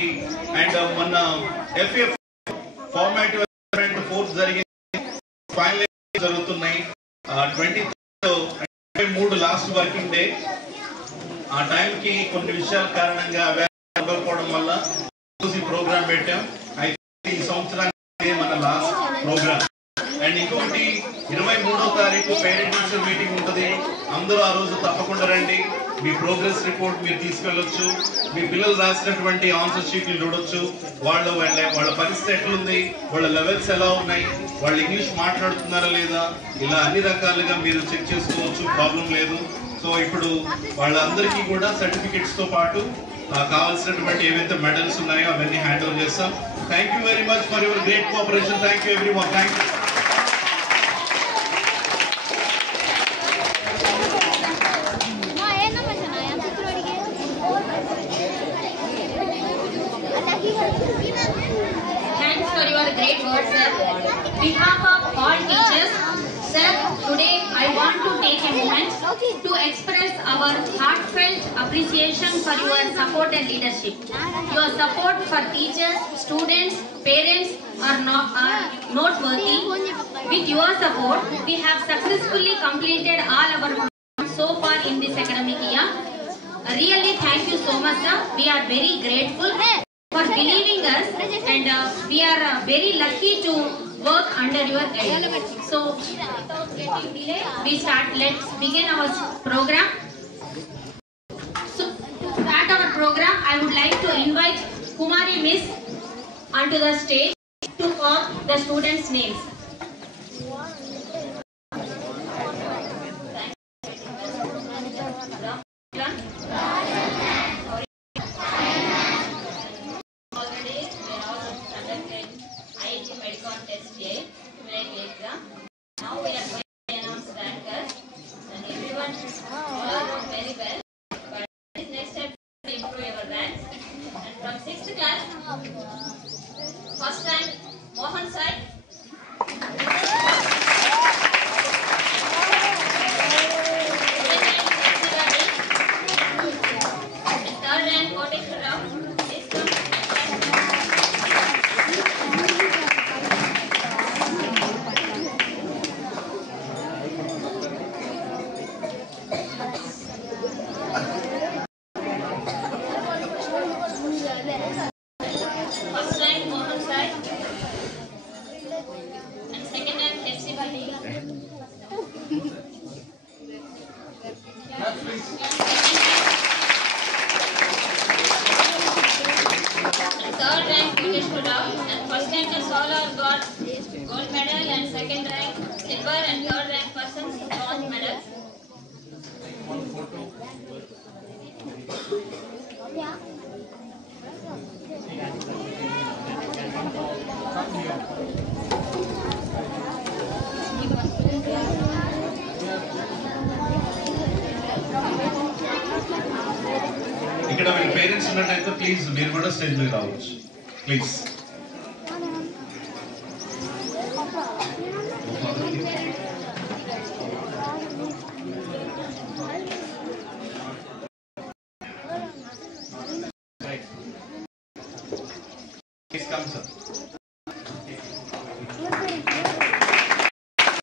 అందరికి. అండ్ మొన్న FA formative assessment 4th జరిగింది, ఫైనల్ జరుగుతున్నాయి. 23 లాస్ట్ వర్కింగ్ డే. ఆ టైంకి కొన్ని విషయాల కారణంగా అవ్వకపోవడం వల్ల ఈ ప్రోగ్రామ్ పెట్టాం. అయితే ఈ సంవత్సరానికి మన లాస్ట్ ప్రోగ్రామ్. అండ్ ఇంకొకటి 23వ తారీఖు పేరెంట్ టీచర్ మీటింగ్ ఉంటుంది. అందరూ ఆ రోజు తప్పకుండా రండి. మీ ప్రోగ్రెస్ రిపోర్ట్ మీరు తీసుకెళ్ళొచ్చు, మీ పిల్లలు రాసినటువంటి ఆన్సర్ షీట్లు చూడొచ్చు. వాళ్ళ పరిస్థితి ఎట్లుంది, వాళ్ళ లెవెల్స్ ఎలా ఉన్నాయి, వాళ్ళు ఇంగ్లీష్ మాట్లాడుతున్నారా లేదా, ఇలా అన్ని రకాలుగా మీరు చెక్ చేసుకోవచ్చు, ప్రాబ్లం లేదు. సో ఇప్పుడు వాళ్ళందరికీ కూడా సర్టిఫికెట్స్ తో పాటు కావాల్సినటువంటి ఏవైతే మెడల్స్ ఉన్నాయో అవన్నీ హ్యాండ్ ఓవర్ చేస్తాం. Thank you very much for your great cooperation. Thank you everyone. Thank you. Thanks for your great words, sir. On behalf of all teachers, sir, today I want to take a moment to express our heartfelt appreciation for your support and leadership. Your support for teachers, students, parents are noteworthy. With your support, we have successfully completed all our programs so far in this academic year. Really, thank you so much, sir. We are very grateful for believing us, and we are very lucky to work under your guidance. So, without getting delay, let's begin our program. So, to start our program, I would like to invite Kumari Miss onto the stage to call the students' names. Now we are going to announce rankers, and everyone all know very well. But this next step to improve your ranks. And from 6th class, first rank Mohan Sai. And third rank Koteshwar Rao. First rank Mohan Sai, and second rank FC Bhatti. And third rank Koteshwar Rao, and first rankers all are got gold medal, and second rank silver, and third rank persons bronze medals. ఇక్కడ మీ పేరెంట్స్ ఉన్నట్టయితే ప్లీజ్ మీరు కూడా స్టేజ్ మీద రావచ్చు ప్లీజ్.